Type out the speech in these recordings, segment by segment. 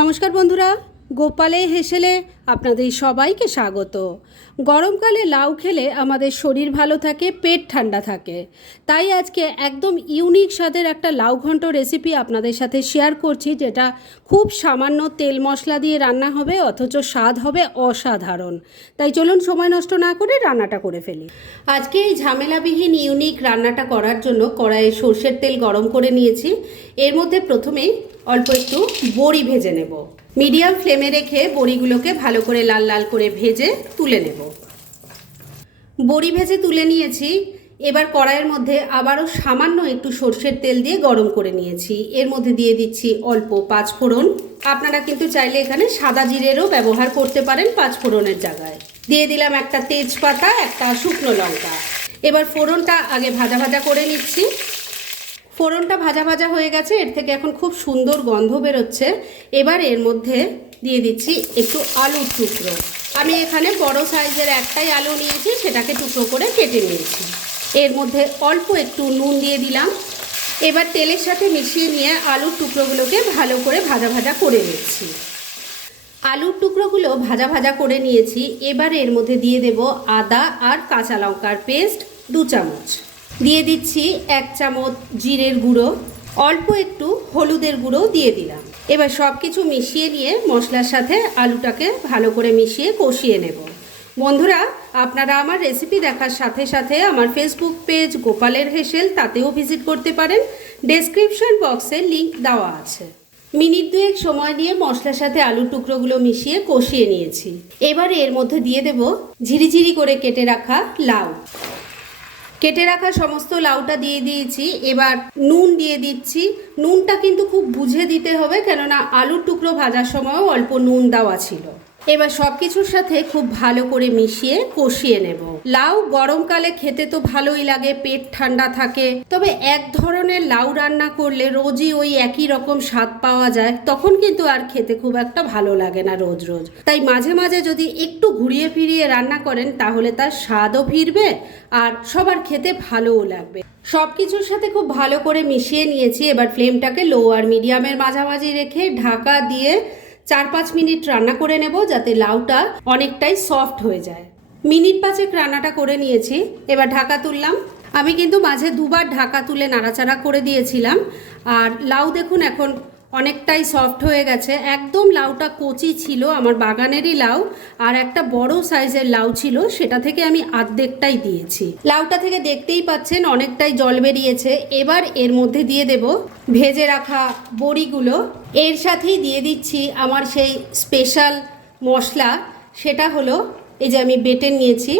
নমস্কার বন্ধুরা গোপালে হেসেলে আপনাদের সবাইকে স্বাগত। গরমকালে লাউ খেলে আমাদের শরীর ভালো থাকে, পেট ঠান্ডা থাকে। তাই আজকে একদম ইউনিক স্বাদের একটা লাউ ঘন্ট রেসিপি আপনাদের সাথে শেয়ার করছি, যেটা খুব সামান্য তেল মশলা দিয়ে রান্না হবে, অথচ স্বাদ হবে অসাধারণ। তাই চলুন সময় নষ্ট না করে রান্নাটা করে ফেলি। আজকে এই ঝামেলাবিহীন ইউনিক রান্নাটা করার জন্য কড়াইয়ে সর্ষের তেল গরম করে নিয়েছি। এর মধ্যে প্রথমেই অল্প একটু বড়ি ভেজে নেব। মিডিয়াম ফ্লেমে রেখে বড়িগুলোকে ভালো করে লাল লাল করে ভেজে তুলে নেব। বড়ি ভেজে তুলে নিয়েছি। এবার কড়াইয়ের মধ্যে আবারও সামান্য একটু সর্ষের তেল দিয়ে গরম করে নিয়েছি। এর মধ্যে দিয়ে দিচ্ছি অল্প পাঁচ ফোড়ন আপনারা কিন্তু চাইলে এখানে সাদা জিরেরও ব্যবহার করতে পারেন পাঁচ ফোড়নের জায়গায়। দিয়ে দিলাম একটা তেজপাতা, একটা শুকনো লঙ্কা। এবার ফোড়নটা আগে ভাজা ভাজা করে নিচ্ছি। ফোড়নটা ভাজা ভাজা হয়ে গেছে, এর থেকে এখন খুব সুন্দর গন্ধ বেরোচ্ছে। এবার এর মধ্যে দিয়ে দিচ্ছি একটু আলুর টুকরো। আমি এখানে বড় সাইজের একটাই আলু নিয়েছি, সেটাকে টুকরো করে কেটে নিয়েছি। এর মধ্যে অল্প একটু নুন দিয়ে দিলাম। এবার তেলের সাথে মিশিয়ে নিয়ে আলুর টুকরোগুলোকে ভালো করে ভাজা ভাজা করে নিচ্ছি। আলুর টুকরোগুলো ভাজা ভাজা করে নিয়েছি। এবার এর মধ্যে দিয়ে দেব আদা আর কাঁচা লঙ্কার পেস্ট, দু চামচ। দিয়ে দিচ্ছি এক চামচ জিরের গুঁড়ো, অল্প একটু হলুদের গুঁড়ো দিয়ে দিলাম। এবার সব কিছু মিশিয়ে নিয়ে মশলার সাথে আলুটাকে ভালো করে মিশিয়ে কষিয়ে নেব। বন্ধুরা, আপনারা আমার রেসিপি দেখার সাথে সাথে আমার ফেসবুক পেজ গোপালের হেসেল তাতেও ভিজিট করতে পারেন। ডেসক্রিপশন বক্সে লিংক দেওয়া আছে। মিনিট দুয়েক সময় নিয়ে মশলার সাথে আলুর টুকরোগুলো মিশিয়ে কষিয়ে নিয়েছি। এবার এর মধ্যে দিয়ে দেব ঝিরিঝিরি করে কেটে রাখা লাউ। কেটে রাখা সমস্ত লাউটা দিয়ে দিয়েছি। এবার নুন দিয়ে দিচ্ছি। নুনটা কিন্তু খুব বুঝে দিতে হবে, কেননা আলুর টুকরো ভাজার সময়ও অল্প নুন দেওয়া ছিল। এবার সব কিছুর সাথে খুব ভালো করে মিশিয়ে কষিয়ে নেব। লাউ গরমকালে খেতে তো ভালোই লাগে, পেট ঠান্ডা থাকে। তবে এক ধরনের লাউ রান্না করলে রোজই ওই একই রকম স্বাদ পাওয়া যায়, তখন কিন্তু আর খেতে খুব একটা ভালো লাগে না রোজ রোজ। তাই মাঝে মাঝে যদি একটু ঘুরিয়ে ফিরিয়ে রান্না করেন, তাহলে তার স্বাদও ফিরবে আর সবার খেতে ভালোও লাগবে। সব কিছুর সাথে খুব ভালো করে মিশিয়ে নিয়েছি, এবার ফ্লেমটাকে লো আর মিডিয়ামের মাঝামাঝি রেখে ঢাকা দিয়ে চার পাঁচ মিনিট রান্না করে নেব যাতে লাউটা অনেকটাই সফট হয়ে যায়। মিনিট পাঁচেক রান্নাটা করে নিয়েছি, এবার ঢাকা তুললাম। আমি কিন্তু মাঝে দুবার ঢাকা তুলে নাড়াচাড়া করে দিয়েছিলাম। আর লাউ দেখুন এখন অনেকটাই সফট হয়ে গেছে। একদম লাউটা কচি ছিল আমার বাগানেরই লাউ, আর একটা বড় সাইজের লাউ ছিল, সেটা থেকে আমি আর্ধেকটাই দিয়েছি। লাউটা থেকে দেখতেই পাচ্ছেন অনেকটাই জল বেরিয়েছে। এবার এর মধ্যে দিয়ে দেব ভেজে রাখা বড়িগুলো। এর সাথেই দিয়ে দিচ্ছি আমার সেই স্পেশাল মশলা, সেটা হলো এই যে আমি বেটে নিয়েছি।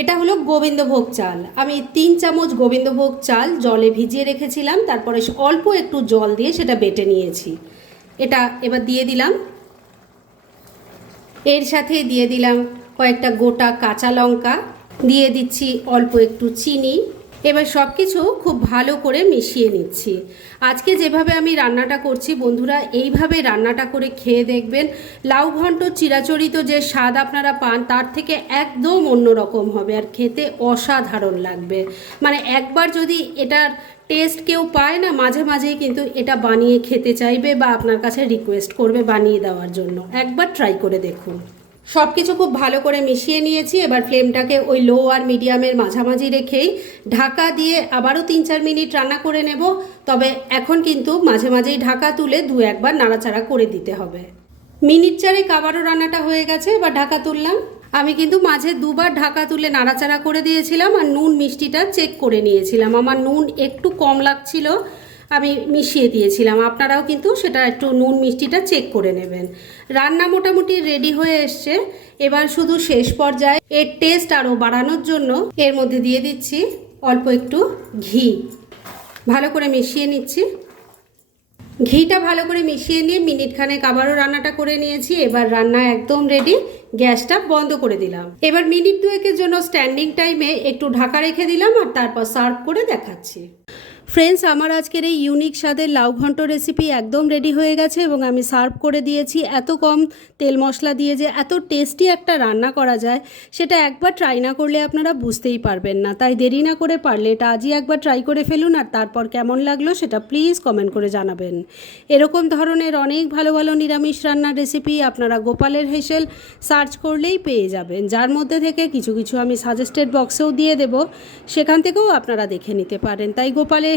এটা হলো গোবিন্দভোগ চাল। আমি তিন চামচ গোবিন্দভোগ চাল জলে ভিজিয়ে রেখেছিলাম, তারপরে অল্প একটু জল দিয়ে সেটা বেটে নিয়েছি। এটা এবার দিয়ে দিলাম। এর সাথে দিয়ে দিলাম কয়েকটা গোটা কাঁচা লঙ্কা, দিয়ে দিচ্ছি অল্প একটু চিনি। এবার সব কিছু খুব ভালো করে মিশিয়ে নিচ্ছি। আজকে যেভাবে আমি রান্নাটা করছি, বন্ধুরা, এইভাবে রান্নাটা করে খেয়ে দেখবেন লাউ ঘন্ট চিরাচরিত যে স্বাদ আপনারা পান, তার থেকে একদম অন্যরকম হবে আর খেতে অসাধারণ লাগবে। মানে একবার যদি এটার টেস্ট কেউ পায় না, মাঝে মাঝেই কিন্তু এটা বানিয়ে খেতে চাইবে বা আপনার কাছে রিকোয়েস্ট করবে বানিয়ে দেওয়ার জন্য। একবার ট্রাই করে দেখুন। সব কিছু খুব ভালো করে মিশিয়ে নিয়েছি। এবার ফ্লেমটাকে ওই লো আর মিডিয়ামের মাঝামাঝি রেখেই ঢাকা দিয়ে আবারও তিন চার মিনিট রান্না করে নেব। তবে এখন কিন্তু মাঝে মাঝেই ঢাকা তুলে দু একবার নাড়াচাড়া করে দিতে হবে। মিনিট চারেক আবারও রান্নাটা হয়ে গেছে, এবার ঢাকা তুললাম। আমি কিন্তু মাঝে দুবার ঢাকা তুলে নাড়াচাড়া করে দিয়েছিলাম আর নুন মিষ্টিটা চেক করে নিয়েছিলাম। আমার নুন একটু কম লাগছিল আমি মিশিয়ে দিয়েছিলাম। আপনারাও কিন্তু সেটা একটু নুন মিষ্টিটা চেক করে নেবেন। রান্না মোটামুটি রেডি হয়ে এসছে। এবার শুধু শেষ পর্যায়ে এর টেস্ট আরও বাড়ানোর জন্য এর মধ্যে দিয়ে দিচ্ছি অল্প একটু ঘি। ভালো করে মিশিয়ে নিচ্ছি। ঘিটা ভালো করে মিশিয়ে নিয়ে মিনিট খানেক আবারও রান্নাটা করে নিয়েছি। এবার রান্না একদম রেডি গ্যাসটা বন্ধ করে দিলাম। এবার মিনিট দুয়েকের জন্য স্ট্যান্ডিং টাইমে একটু ঢাকা রেখে দিলাম আর তারপর সার্ভ করে দেখাচ্ছি। ফ্রেন্ডস আমার আজকের এই ইউনিক স্বাদের লাউ ঘন্ট রেসিপি একদম রেডি হয়ে গেছে এবং আমি সার্ভ করে দিয়েছি। এত কম তেল মশলা দিয়ে যে এত টেস্টি একটা রান্না করা যায়, সেটা একবার ট্রাই না করলে আপনারা বুঝতেই পারবেন না। তাই দেরি না করে পারলে এটা আজই একবার ট্রাই করে ফেলুন আর তারপর কেমন লাগল সেটা প্লিজ কমেন্ট করে জানাবেন। এরকম ধরনের অনেক ভালো ভালো নিরামিষ রান্নার রেসিপি আপনারা গোপালের হেসেল সার্চ করলেই পেয়ে যাবেন। যার মধ্যে থেকে কিছু কিছু আমি সাজেস্টেড বক্সেও দিয়ে দেব, সেখান থেকেও আপনারা দেখে নিতে পারেন। তাই গোপালের